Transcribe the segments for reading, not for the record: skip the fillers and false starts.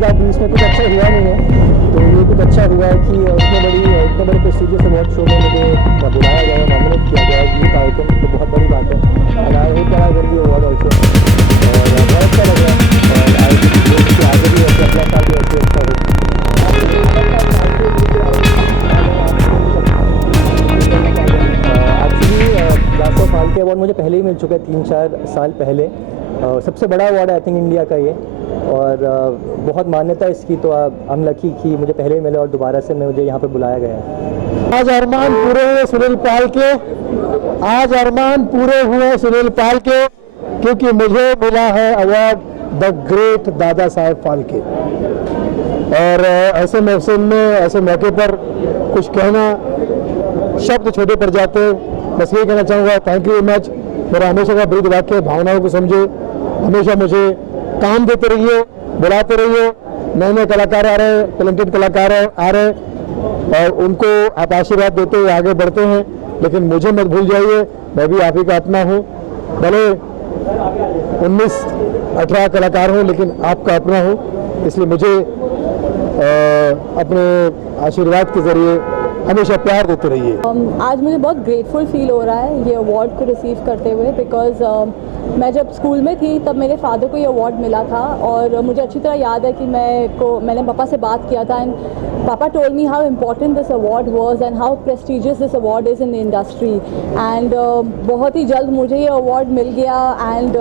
2020 में कुछ अच्छा हुआ नहीं है, तो ये कुछ अच्छा हुआ है कि इतने बड़े प्रेस्टिजियस अवार्ड शो में मुझे बुलाया गया है, नॉमिनेट किया गया है यूथ आइकन, तो बहुत बड़ी बात है। And I hope that I win the award also, और बहुत अच्छा लग रहा है। और आई होप कि आगे भी ऐसे अगला साल भी ऐसे अच्छा हो। एक्चुअली दादा फाल्के अवार्ड मुझे पहले ही मिल चुका है, 3-4 साल पहले। सबसे बड़ा अवार्ड है आई थिंक इंडिया का ये, और बहुत मान्यता है इसकी, तो हम लकी कि मुझे पहले ही मिले और दोबारा से मुझे यहाँ पर बुलाया गया है। आज अरमान पूरे हुए सुनील पाल के, आज अरमान पूरे हुए सुनील पाल के, क्योंकि मुझे मिला है अवार्ड द ग्रेट दादा साहेब फाल्के। और ऐसे मौसम में, ऐसे मौके पर कुछ कहना शब्द छोटे पड़ जाते हैं। बस ये कहना चाहूँगा, थैंक यू वेरी मच। मेरा हमेशा का ब्रीद वाक्य, भावनाओं को समझे, हमेशा मुझे काम देते रहिए, बुलाते रहिए। नए नए कलाकार आ रहे हैं, टैलेंटेड कलाकार आ रहे हैं, और उनको आप आशीर्वाद देते हुए आगे बढ़ते हैं। लेकिन मुझे मत भूल जाइए, मैं भी आप ही का अपना हूँ। भले 19-18 कलाकार हूँ, लेकिन आपका अपना हूँ। इसलिए मुझे अपने आशीर्वाद के जरिए हमेशा प्यार देते रहिए। आज मुझे बहुत ग्रेटफुल फील हो रहा है ये अवार्ड को रिसीव करते हुए, बिकॉज़ मैं जब स्कूल में थी तब मेरे फादर को ये अवार्ड मिला था, और मुझे अच्छी तरह याद है कि मैंने पापा से बात किया था, एंड पापा told me how important this award was and how prestigious this award is in the industry. And बहुत ही जल्द मुझे ये अवार्ड मिल गया, and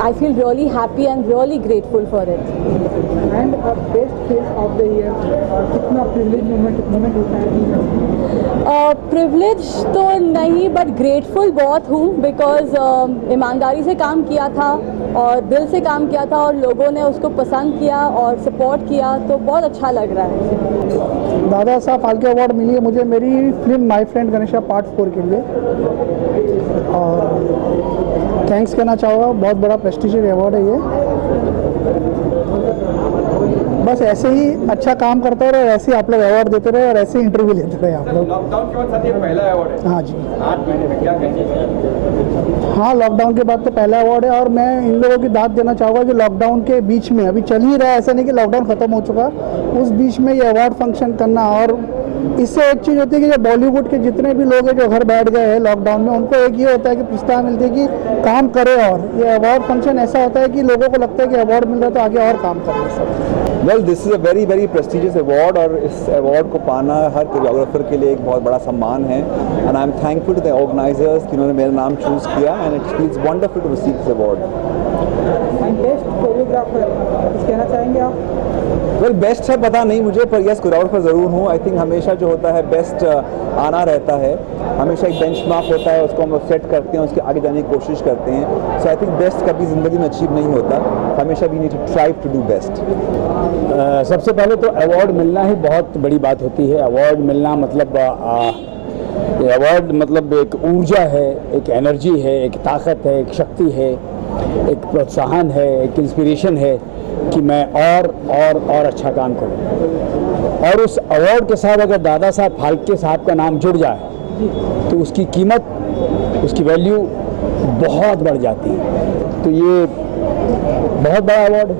I feel really happy and really grateful for it. And best face of the year, कितना privilege moment होता है? Privilege तो नहीं, बट ग्रेटफुल बहुत हूँ, बिकॉज़ ईमानदारी से काम किया था और दिल से काम किया था, और लोगों ने उसको पसंद किया और सपोर्ट किया, तो बहुत अच्छा लग रहा है। दादा साहब फाल्के अवार्ड मिली है मुझे मेरी film my friend Ganesha part 4 के लिए, और थैंक्स कहना चाहूँगा। बहुत बड़ा प्रेस्टिजियस अवार्ड है ये। बस ऐसे ही अच्छा काम करते रहे, ऐसे ही आप लोग अवार्ड देते रहे, और ऐसे ही इंटरव्यू लेते रहे आप लोग। लॉकडाउन के बाद ये पहला अवार्ड है? हाँ जी, 8 महीने में क्या कहेंगे? हाँ, लॉकडाउन के बाद तो पहला अवार्ड है। और मैं इन लोगों की दाद देना चाहूँगा कि लॉकडाउन के बीच में, अभी चल ही रहा है, ऐसा नहीं कि लॉकडाउन ख़त्म हो चुका, उस बीच में ये अवार्ड फंक्शन करना। और इससे एक चीज़ होती है कि जो बॉलीवुड के जितने भी लोग हैं जो घर बैठ गए हैं लॉकडाउन में, उनको एक ये होता है कि प्रोत्साहन मिलती है कि काम करें। और ये अवार्ड फंक्शन ऐसा होता है कि लोगों को लगता है कि अवार्ड मिल रहा है तो आगे और काम करें सब। Well, this is a very very prestigious award, और इस अवार्ड को पाना हर कोरियोग्राफर के लिए एक बहुत बड़ा सम्मान है। And I am thankful to the organisers कि उन्होंने मेरा नाम चूज़ किया, and it feels wonderful to receive this award. And best choreographer कुछ कहना चाहेंगे आप? वेल, बेस्ट है पता नहीं मुझे, पर यस कोरियोग्राफर ज़रूर हूँ। आई थिंक हमेशा जो होता है बेस्ट आना रहता है, हमेशा एक बेंचमार्क होता है, उसको हम लोग सेट करते हैं, उसके आगे जाने की कोशिश करते हैं। सो आई थिंक बेस्ट कभी ज़िंदगी में अचीव नहीं होता, हमेशा we need to try to do best. सबसे पहले तो अवार्ड मिलना ही बहुत बड़ी बात होती है। अवार्ड मिलना मतलब अवार्ड मतलब एक ऊर्जा है, एक एनर्जी है, एक ताकत है, एक शक्ति है, एक प्रोत्साहन है, एक इंस्पिरेशन है कि मैं और अच्छा काम करूं। और उस अवार्ड के साथ अगर दादा साहब फाल्के साहब का नाम जुड़ जाए तो उसकी कीमत, उसकी वैल्यू बहुत बढ़ जाती है। तो ये बहुत बड़ा अवार्ड है,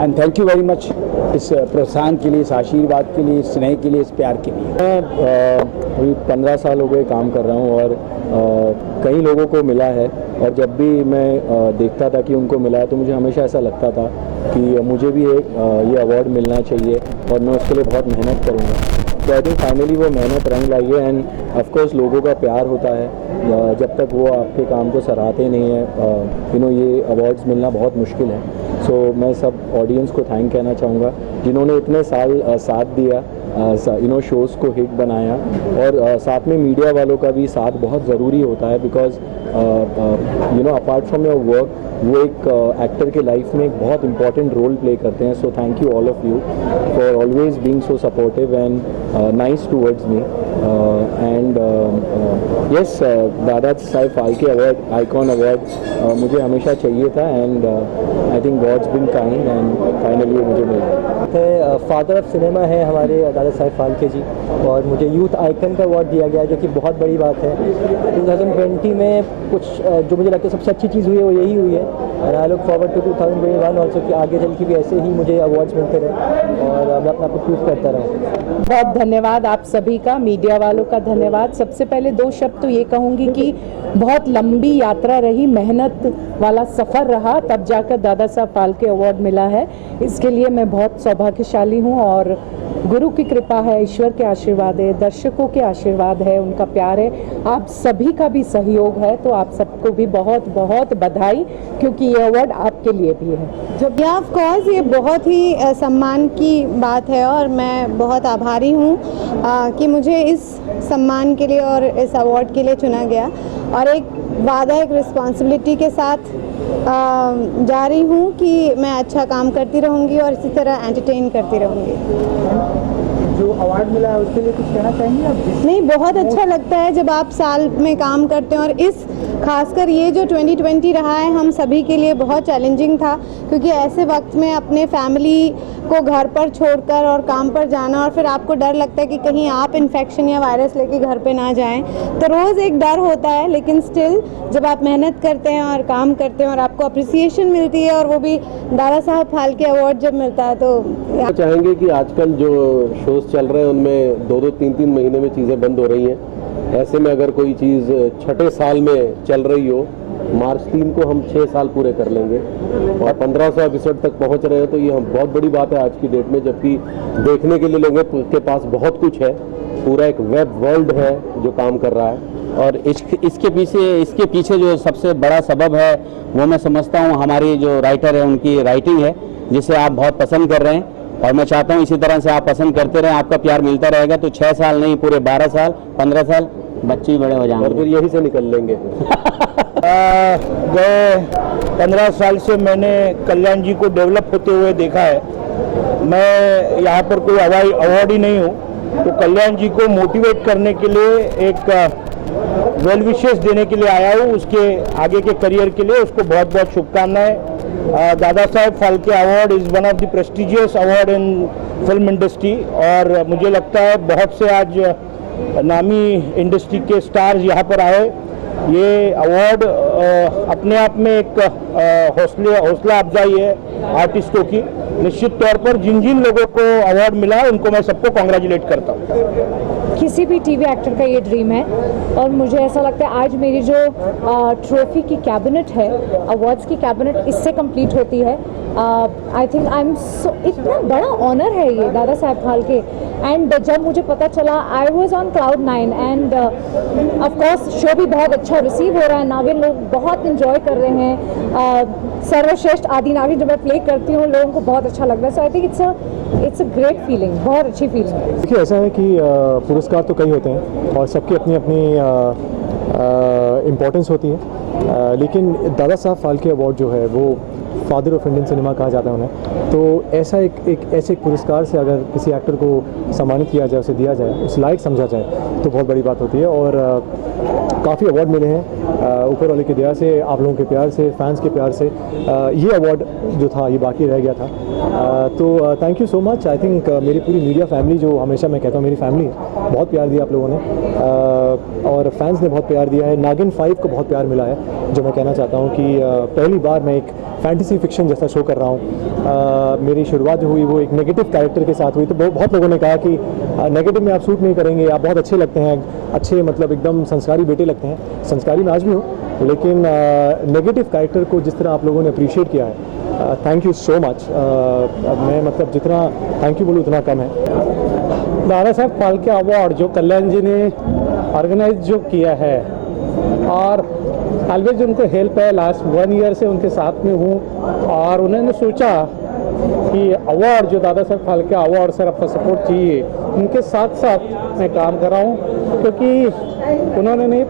and thank you very much इस प्रोत्साहन के लिए, इस आशीर्वाद के लिए, इस स्नेह के लिए, इस प्यार के लिए। मैं अभी 15 साल हो गए काम कर रहा हूँ, और कई लोगों को मिला है, और जब भी मैं देखता था कि उनको मिला है तो मुझे हमेशा ऐसा लगता था कि मुझे भी ये अवार्ड मिलना चाहिए, और मैं उसके लिए बहुत मेहनत करूँगा। तो आई थिंक फाइनली वो मेहनत रंग लाई है, एंड ऑफकोर्स लोगों का प्यार होता है। जब तक वो आपके काम को सराहते नहीं है, ये अवार्ड्स मिलना बहुत मुश्किल है। सो मैं सब ऑडियंस को थैंक कहना चाहूँगा जिन्होंने इतने साल साथ दिया, शोज़ को हिट बनाया, और साथ में मीडिया वालों का भी साथ बहुत ज़रूरी होता है, because apart from your work वो एक एक्टर के लाइफ में एक बहुत इंपॉर्टेंट रोल प्ले करते हैं। So thank you all of you for always being so supportive and nice towards me. And yes, Dada Saheb Phalke award, icon award मुझे हमेशा चाहिए था, and I think God's been kind, and finally मुझे मिल गया। Father of cinema है हमारे दादा साहब फाल्के जी, और मुझे यूथ आइकन का अवार्ड दिया गया, जो कि बहुत बड़ी बात है। 2020 में कुछ जो मुझे लगता है सबसे अच्छी चीज़ हुई है वो यही हुई है, और I look forward to 2021 also कि आगे चल के भी ऐसे ही मुझे अवार्ड्स मिलते रहे और मैं अपना को प्रूव करता रहूँ। बहुत धन्यवाद आप सभी का, मीडिया वालों का धन्यवाद। सबसे पहले 2 शब्द तो ये कहूँगी कि बहुत लंबी यात्रा रही, मेहनत वाला सफ़र रहा, तब जाकर दादा साहब फाल्के अवार्ड मिला है। इसके लिए मैं बहुत सौभाग्यशाली हूँ, और गुरु की कृपा है, ईश्वर के आशीर्वाद है, दर्शकों के आशीर्वाद है, उनका प्यार है, आप सभी का भी सहयोग है। तो आप सबको भी बहुत बहुत बधाई, क्योंकि ये अवार्ड आपके लिए भी है। या ऑफ कोर्स ये बहुत ही सम्मान की बात है, और मैं बहुत आभारी हूँ कि मुझे इस सम्मान के लिए और इस अवार्ड के लिए चुना गया, और एक वादा, एक रिस्पॉन्सिबिलिटी के साथ जा रही हूँ कि मैं अच्छा काम करती रहूँगी और इसी तरह एंटरटेन करती रहूँगी। जो अवार्ड मिला है उसके लिए कुछ कहना चाहेंगे आप? नहीं, बहुत अच्छा लगता है जब आप साल में काम करते हैं, और इस खासकर ये जो 2020 रहा है हम सभी के लिए बहुत चैलेंजिंग था, क्योंकि ऐसे वक्त में अपने फैमिली को घर पर छोड़कर और काम पर जाना, और फिर आपको डर लगता है कि कहीं आप इन्फेक्शन या वायरस लेके घर पे ना जाएं, तो रोज़ एक डर होता है। लेकिन स्टिल जब आप मेहनत करते हैं और काम करते हैं और आपको अप्रिसिएशन मिलती है, और वो भी दादा साहब फाल्के अवार्ड जब मिलता है, तो चाहेंगे कि आजकल जो शोज़ चल रहे हैं उनमें 2-2, 3-3 महीने में चीज़ें बंद हो रही हैं। ऐसे में अगर कोई चीज़ छठे साल में चल रही हो, मार्च 3 को हम 6 साल पूरे कर लेंगे और 1500 एपिसोड तक पहुंच रहे हैं, तो ये हम बहुत बड़ी बात है आज की डेट में, जबकि देखने के लिए लोगों के पास बहुत कुछ है, पूरा एक वेब वर्ल्ड है जो काम कर रहा है। और इसके पीछे जो सबसे बड़ा सबब है वो मैं समझता हूँ हमारी जो राइटर है उनकी राइटिंग है, जिसे आप बहुत पसंद कर रहे हैं, और मैं चाहता हूँ इसी तरह से आप पसंद करते रहें, आपका प्यार मिलता रहेगा। तो 6 साल नहीं, पूरे 12 साल, 15 साल, बच्चे ही बड़े हो जाएंगे और फिर यही से निकल लेंगे। गए 15 साल से मैंने कल्याण जी को डेवलप होते हुए देखा है। मैं यहाँ पर कोई अवार्ड ही नहीं हूँ, तो कल्याण जी को मोटिवेट करने के लिए, एक वेल विशेस देने के लिए आया हूँ, उसके आगे के करियर के लिए उसको बहुत बहुत शुभकामनाएं। Dada Saheb Phalke award is one of the prestigious award in film industry, और मुझे लगता है बहुत से आज नामी इंडस्ट्री के स्टार्स यहाँ पर आए। ये अवार्ड अपने आप में एक हौसला अफजाई है आर्टिस्टों की। निश्चित तौर पर जिन जिन लोगों को अवार्ड मिला है उनको मैं सबको कॉन्ग्रेचुलेट करता हूँ। किसी भी टीवी एक्टर का ये ड्रीम है, और मुझे ऐसा लगता है आज मेरी जो ट्रॉफी की कैबिनेट है, अवार्ड्स की कैबिनेट, इससे कंप्लीट होती है। I think I am so, इतना बड़ा ऑनर है ये दादा साहब फाल्के। एंड जब मुझे पता चला, I was on cloud 9, end of course show भी बहुत अच्छा रिसीव हो रहा है, नागिन लोग बहुत इंजॉय कर रहे हैं। सर्वश्रेष्ठ आदि नागिन जब मैं प्ले करती हूँ लोगों को बहुत अच्छा लगता है। So I think it's a great feeling, बहुत अच्छी फीलिंग है। देखिए, ऐसा है कि पुरस्कार तो कई होते हैं और सबकी अपनी अपनी इम्पोर्टेंस होती है, लेकिन दादा साहब फाल्के अवार्ड जो है वो फादर ऑफ इंडियन सिनेमा कहा जाता है उन्हें। तो ऐसा ऐसे एक पुरस्कार से अगर किसी एक्टर को सम्मानित किया जाए, उसे दिया जाए, उस लायक समझा जाए, तो बहुत बड़ी बात होती है। और काफ़ी अवार्ड मिले हैं ऊपर वाले की दया से, आप लोगों के प्यार से, फैंस के प्यार से। ये अवार्ड जो था ये बाकी रह गया था, तो thank you so much. I think मेरी पूरी मीडिया फैमिली, जो हमेशा मैं कहता हूँ मेरी फैमिली है, बहुत प्यार दिया आप लोगों ने, और फैंस ने बहुत प्यार दिया है। नागिन 5 को बहुत प्यार मिला है, जो मैं कहना चाहता हूँ कि पहली बार मैं एक फैंटेसी फिक्शन जैसा शो कर रहा हूँ। मेरी शुरुआत जो हुई वो एक नेगेटिव कैरेक्टर के साथ हुई, तो बहुत लोगों ने कहा कि नेगेटिव में आप शूट नहीं करेंगे, आप बहुत अच्छे लगते हैं, अच्छे मतलब एकदम संस्कारी बेटे लगते हैं। संस्कारी मैं आज भी हूँ, लेकिन नेगेटिव कैरेक्टर को जिस तरह आप लोगों ने अप्रिशिएट किया है, थैंक यू सो मच। मैं मतलब जितना थैंक यू बोलूँ उतना कम है। दादा साहब फाल्के अवार्ड जो कल्याण जी ने ऑर्गेनाइज जो किया है, और ऑलवेज उनको हेल्प है, लास्ट 1 ईयर से उनके साथ में हूँ, और उन्होंने सोचा कि अवार्ड जो दादा साहब फाल्के अवार्ड, सर आपका सपोर्ट चाहिए, उनके साथ साथ मैं काम कर रहा हूँ, क्योंकि उन्होंने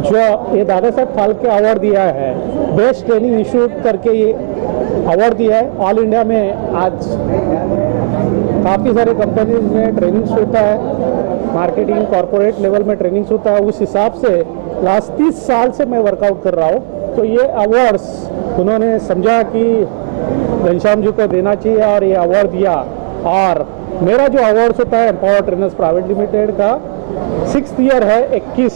जो ये दादा साहब फाल्के अवार्ड दिया है, बेस्ट ट्रेनिंग इंस्टीट्यूट करके ये अवार्ड दिया है। ऑल इंडिया में आज काफ़ी सारे कंपनीज में ट्रेनिंग्स होता है, मार्केटिंग कॉर्पोरेट लेवल में ट्रेनिंग्स होता है, उस हिसाब से लास्ट 30 साल से मैं वर्कआउट कर रहा हूँ। तो ये अवार्ड्स उन्होंने समझा कि घनश्याम जी को देना चाहिए, और ये अवार्ड दिया। और मेरा जो अवार्ड्स होता है एम्पावर ट्रेनर्स प्राइवेट लिमिटेड का 6th ईयर है, 21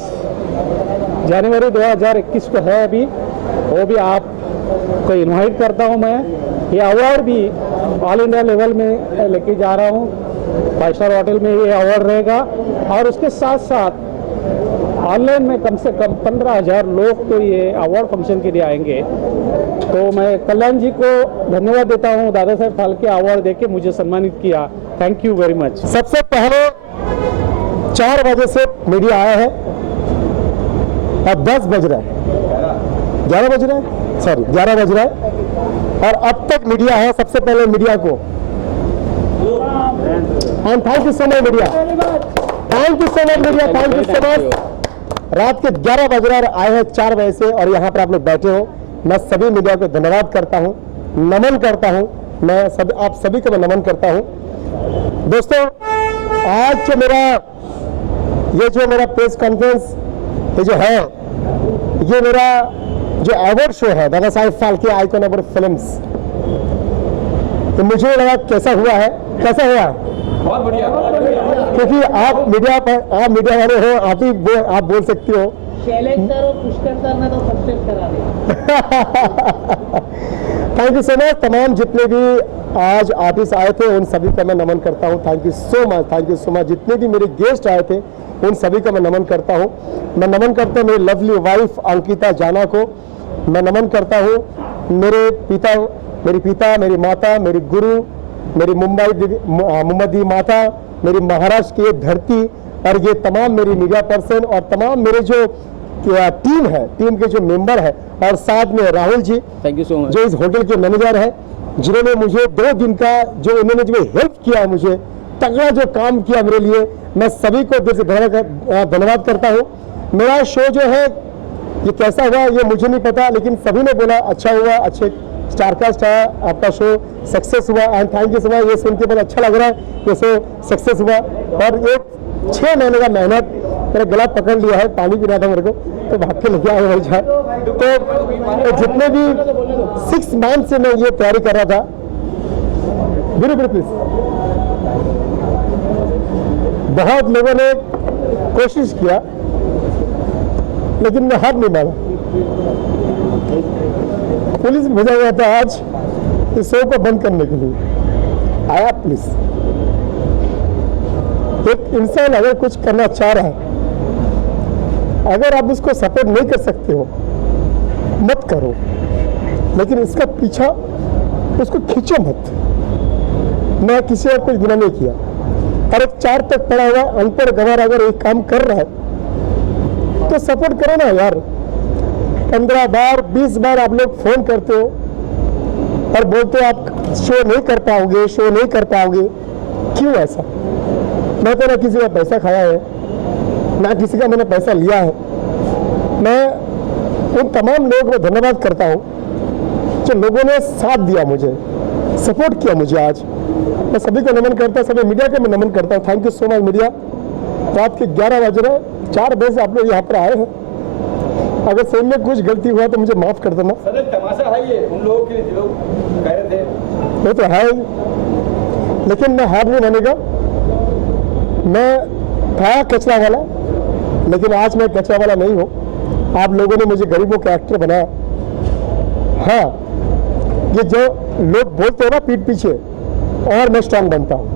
जनवरी 2021 को है अभी, वो भी आपको इनवाइट करता हूँ मैं। ये अवार्ड भी ऑल इंडिया लेवल में लेके जा रहा हूँ, 5 स्टार होटल में ये अवार्ड रहेगा और उसके साथ साथ ऑनलाइन में कम से कम 15,000 लोग तो ये अवार्ड फंक्शन के लिए आएंगे। तो मैं कल्याण जी को धन्यवाद देता हूँ, दादा साहेब फाल्के अवार्ड देके मुझे सम्मानित किया। Thank you very much. सबसे पहले 4 बजे से मीडिया आया है और 10 बज रहा है, 11 बज रहा है, सॉरी 11 बज रहा है और अब तक मीडिया है। सबसे पहले मीडिया को thank you so much media, thank you so much media, thank you so much. रात के 11 बज रहा है, आए हैं 4 बजे से और यहाँ पर आप लोग बैठे हो। मैं सभी मीडिया को धन्यवाद करता हूँ, नमन करता हूँ, मैं आप सभी को मैं नमन करता हूँ। दोस्तों आज जो मेरा प्रेस कॉन्फ्रेंस ये जो है, ये मेरा जो अवार्ड शो है दादा Saheb Phalke icon award films, तो मुझे लगा कैसा हुआ है, कैसा हुआ, बहुत बढ़िया, क्योंकि आप मीडिया वाले हो, आप बोल सकते हो। शैलेश सर और पुष्कर सर ने तो सक्सेस करा दिया। Thank you so much. तमाम जितने भी आज आर्टिस्ट आए थे उन सभी का मैं नमन करता हूँ। Thank you so much, thank you so much. जितने भी मेरे गेस्ट आए थे उन सभी का मैं नमन करता हूँ। मैं नमन करता हूँ मेरी लवली वाइफ अंकिता जाना को, मैं नमन करता हूँ मेरे पिता, मेरी माता, मेरी गुरु, मेरी मुंबई माता, मेरी महाराष्ट्र की ये धरती और ये तमाम मेरी मीडिया पर्सन और तमाम मेरे जो टीम है, टीम के जो मेंबर है और साथ में Rahul ji, thank you so much, जो इस होटल के मैनेजर है, जिन्होंने मुझे 2 दिन का जो इन्होंने जो हेल्प किया, मुझे तगड़ा जो काम किया मेरे लिए, मैं सभी को दिल से धन्यवाद करता हूँ। मेरा शो जो है ये कैसा हुआ ये मुझे नहीं पता, लेकिन सभी ने बोला अच्छा हुआ, अच्छे स्टारकास्ट आया, आपका शो सक्सेस हुआ and thank you so much. ये सुन के बहुत अच्छा लग रहा है कि शो सक्सेस हुआ और एक 6 महीने का मेहनत, मेरा गला पकड़ लिया है, पानी पी रहा था मेरे को तो भाग के लेके आया वही जाए। तो जितने भी 6 मंथ से मैं ये तैयारी कर रहा था, बिल्कुल प्लीज, बहुत लोगों ने कोशिश किया लेकिन मैं हार नहीं माना। पुलिस भेजा गया था आज इस शो को बंद करने के लिए, आया पुलिस। एक इंसान अगर कुछ करना चाह रहा है, अगर आप उसको सपोर्ट नहीं कर सकते हो मत करो, लेकिन इसका पीछा उसको खींचो मत। मैं किसी और कुछ गुना नहीं किया और एक 4 तक पढ़ा हुआ अनपढ़ गंवार अगर एक काम कर रहा है तो सपोर्ट करो ना यार। 15 बार 20 बार आप लोग फोन करते हो और बोलते हो आप शो नहीं कर पाओगे, शो नहीं कर पाओगे, क्यों ऐसा? मैं तो ना किसी का पैसा खाया है ना किसी का मैंने पैसा लिया है। मैं उन तमाम लोगों को धन्यवाद करता हूँ जो लोगों ने साथ दिया, मुझे सपोर्ट किया मुझे। आज मैं सभी को नमन करता हूँ, सभी मीडिया को मैं नमन करता हूँ। Thank you so much media. रात के 11 बज रहे, 4 बजे से आप लोग यहाँ पर आए हैं। अगर सही में कुछ गलती हुआ तो मुझे माफ कर देना। सर तमाशा है ये उन लोगों के जो कह रहे थे, वो तो है ही, लेकिन मैं हार नहीं मानेगा। मैं था कचरा वाला, लेकिन आज मैं कचरा वाला नहीं हूँ। आप लोगों ने मुझे गरीबों का एक्टर बनाया। हाँ, ये जो लोग बोलते हैं ना पीठ पीछे, और मैं स्ट्रांग बनता हूँ।